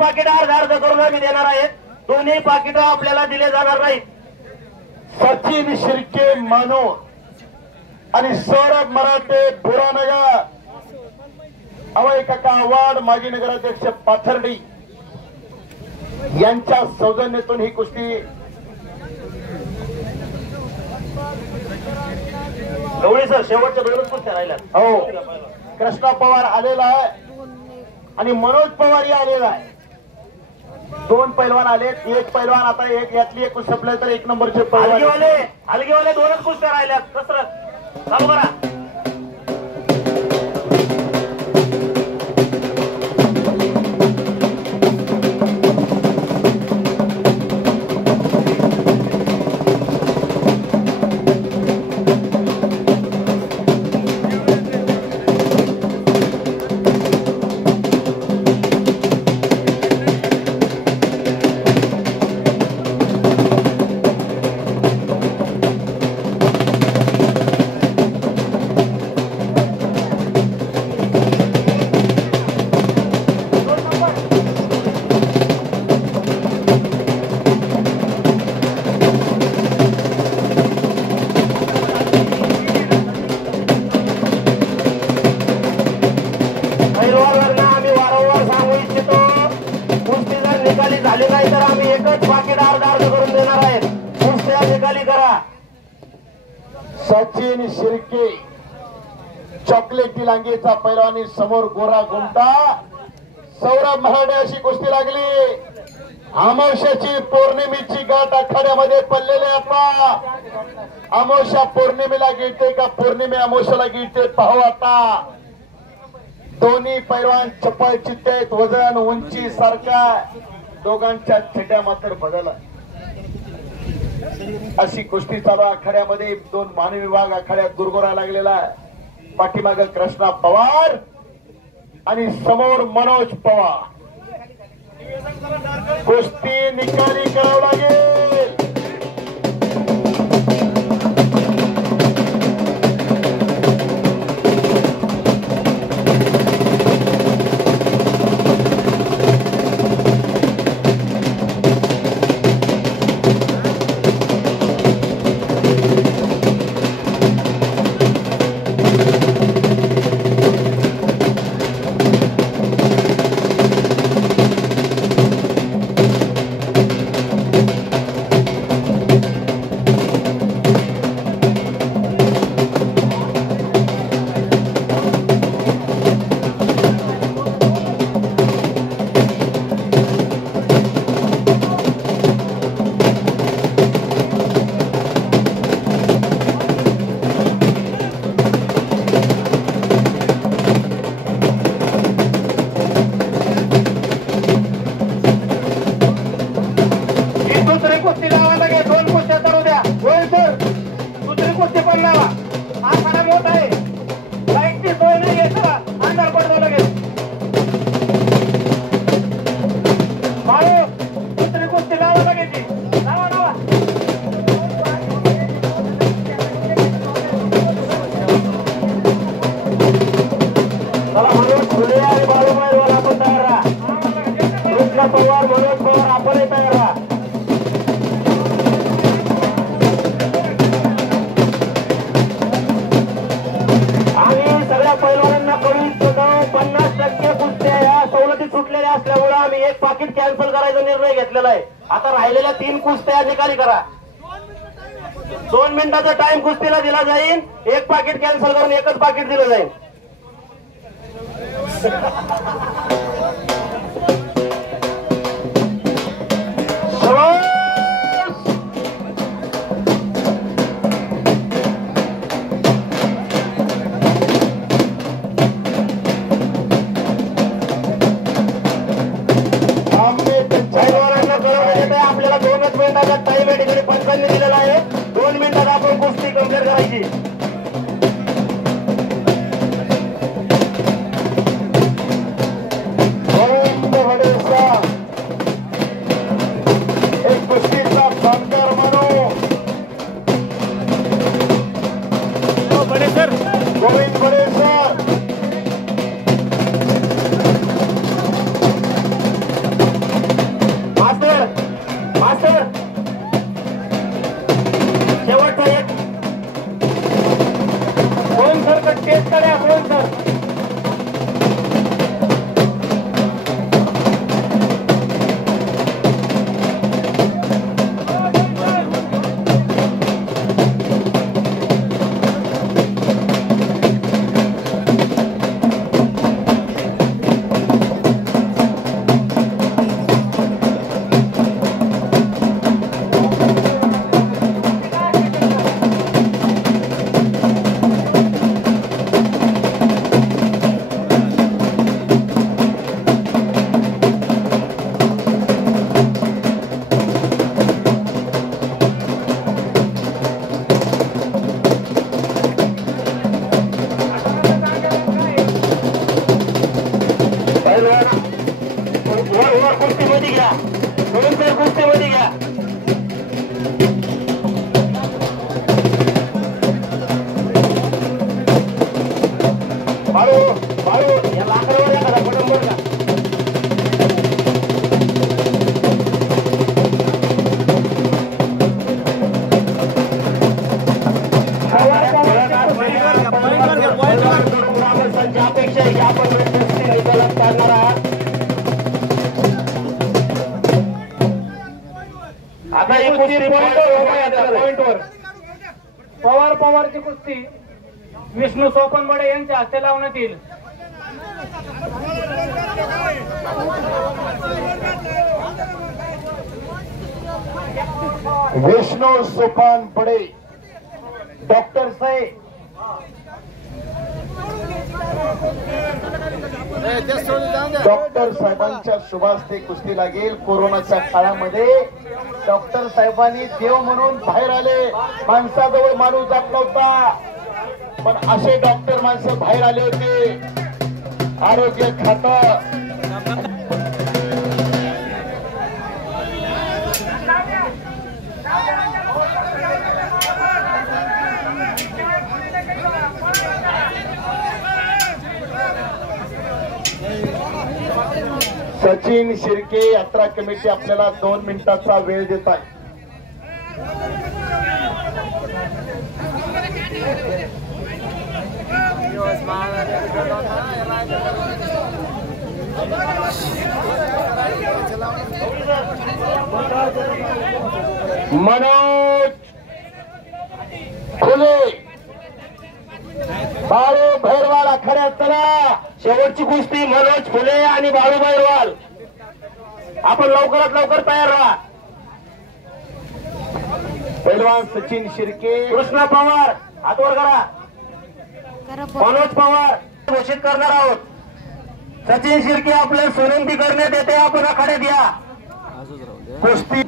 पाकिट अर्ध करून आम्ही देणार आहेत. दोन्ही पाकिट आपल्याला दिले जाणार नाहीत. सचिन शिर्के मनोज आणि सौरभ मराठे बुरानगर, अवय काका आव्हाड माजी नगराध्यक्ष पाथर्डी यांच्या सौजन्यातून ही कुस्ती गवळी सर शेवटच्या दोनच कुस्त्या राहिल्या. हो, कृष्णा पवार आलेला आहे आणि मनोज पवारही आलेला आहे. दोन पैलवान आले, एक पैलवान आता एक यातली एक संपले तर एक नंबरचे हलगीवाले दोनच कुस्त्या राहिल्यात. कसरत चालू करा. झाले नाही तर आम्ही एकच पाकिट अर्ध करून देणार आहेत. कुस्त्या निकाली करा. सचिन शिर्के चॉकलेटी लांगेचा पैलवानी समोर गोरा गुमटा, सौरभ मराठे अशी कुस्ती लागली. अमावस्याची पौर्णिमेची गाठ आखाड्यामध्ये पडलेले आपा. अमावस्या पौर्णिमेला गिळते का पौर्णिमे अमावस्याला गिळते पाहू आता. दोन्ही पैलवान चप्पल चित्ते आहेत, वजन उंची सारखा, दोघांच्या छेट्या मात्र बदल. अशी कुस्ती चालू आखाड्यामध्ये. दोन मानवी विभाग आखाड्यात दुर्गोरा लागलेला आहे. पाठीमागे कृष्णा पवार आणि समोर मनोज पवार. कुस्ती निकाली करावं लागेल. पवार मनोज पवार आपणही तयार राहा. आणि सगळ्या पैलवानांना कळून 50% कुस्त्या या सवलती सुटलेल्या असल्यामुळे आम्ही एक पाकिट कॅन्सल करायचा निर्णय घेतलेला आहे. आता राहिलेल्या 3 कुस्त्या निकाली करा. 2 मिनिटाचा टाइम कुस्तीला दिला जाईल. एक पाकिट कॅन्सल करून एकच पाकिट दिलं जाईल. आपल्याला 2च मिनिटाचा टाइम या ठिकाणी पंचांनी दिलेला आहे. 2 मिनिटात आपण कुस्ती कंप्लीट करायची. एक कुस्तीचा जाणकार माणूस गोविंद बडे सर. कुस्तीमध्ये घ्या, दोन सर कुस्तीमध्ये घ्या. बाळू बाळू या लाकडावर एखादा पटम बरं का. ग्रामस्थांची अपेक्षा आहे की आपण कुस्ती निकालात काढणार आहात. आता ही कुस्ती पॉइंटवर पवारची कुस्ती विष्णू सोपनबडे यांच्या हस्ते लावण्यात येईल. विष्णू सोपान पडे डॉक्टर साहेब डॉक्टर साहेबांच्या शुभास्ते कुस्ती लागेल. कोरोनाच्या काळामध्ये डॉक्टर साहेबांनी देव म्हणून बाहेर आले. माणसाजवळ माणूस जात नव्हता, पण असे डॉक्टर माणसं बाहेर आले होते. आरोग्य खातं सचिन शिर्के यात्रा कमिटी आपल्याला 2 मिनिटाचा वेळ देत आहे. मनोज फुले बाळू भैरवाल आखाड्यात चला. शेवटची कुस्ती मनोज फुले आणि बाळू भैरवाल. आपण लवकरात लवकर तयार राहा. पैलवान सचिन शिर्के कृष्णा पवार हातवर करा. मनोज पवार घोषित करणार आहोत. सचिन शिर्के आपल्याला विनंती करण्यात येते, आपण आखाड्यात या. कुस्ती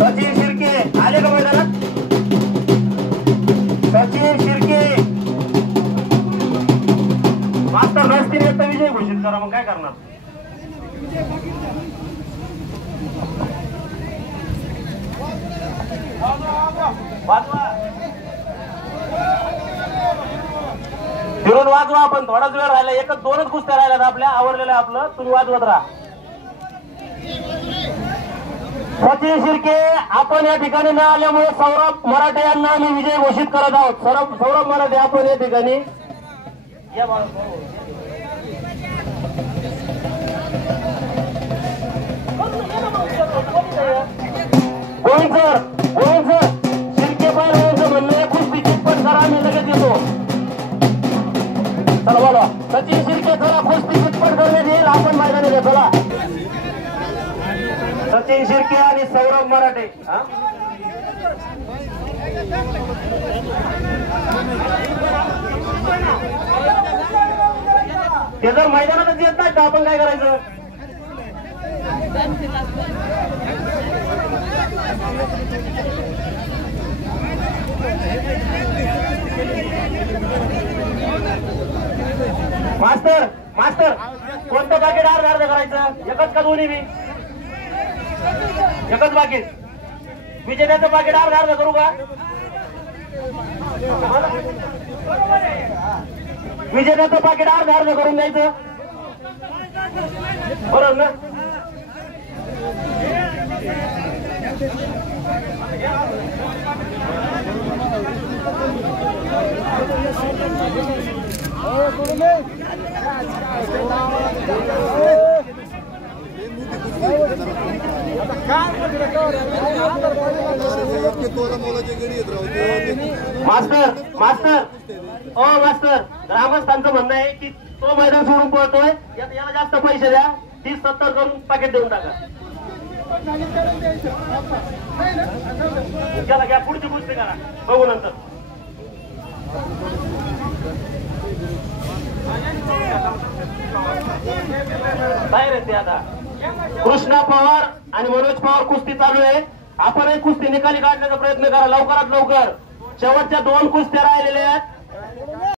सचिन शिर्के आले का मैदानात? सचिन शिर्के मास्तर नसतील एकटा विजय घोषित करा. मग काय करणार? वाजवा फिरून वाजवा. आपण थोडाच वेळ राहिला, एकच 2च कुस्त्या राहिल्यात आपल्या. आवरलेलं आपलं, तुम्ही वाजवत राहा. सचिन शिर्के आपण या ठिकाणी न आल्यामुळे सौरभ मराठे यांना आम्ही विजय घोषित करत आहोत. सौरभ मराठे आपण या ठिकाणी या. गोविंद सर शिर्के पण यांचं म्हणणं आहे कुस्ती चितपट करा, आम्ही लगेच येतो. चला बोला सचिन शिर्के, चला कुस्ती चितपट करण्यात येईल. आपण मैदानात चला. सचिन शिर्के आणि सौरभ मराठे. ते जर मैदानातच येत नाही तर आपण काय करायचं? मास्तर कोणतं पाकिट अर्ध करायचं? एकच का दोन्ही बी? एकच पाकिट. विजेत्याचं पाकिट अर्ध करू का? विजेत्याचं पाकिट अर्ध करून द्यायचं, बरोबर ना? मास्तर ग्रामस्थांचं म्हणणं आहे की तो मैदान सोडून पळतोय, याला जास्त पैसे द्या, 30-70 करून पाकिट देऊन टाका. चला घ्या, पुढची गोष्टी करा, बघू नंतर. बाहेर येते आता. कृष्णा पवार आणि मनोज पवार कुस्ती चालू आहे. आपण एक कुस्ती निकाली काढण्याचा प्रयत्न करा लवकरात लवकर. शेवटच्या 2 कुस्त्या राहिलेल्या आहेत.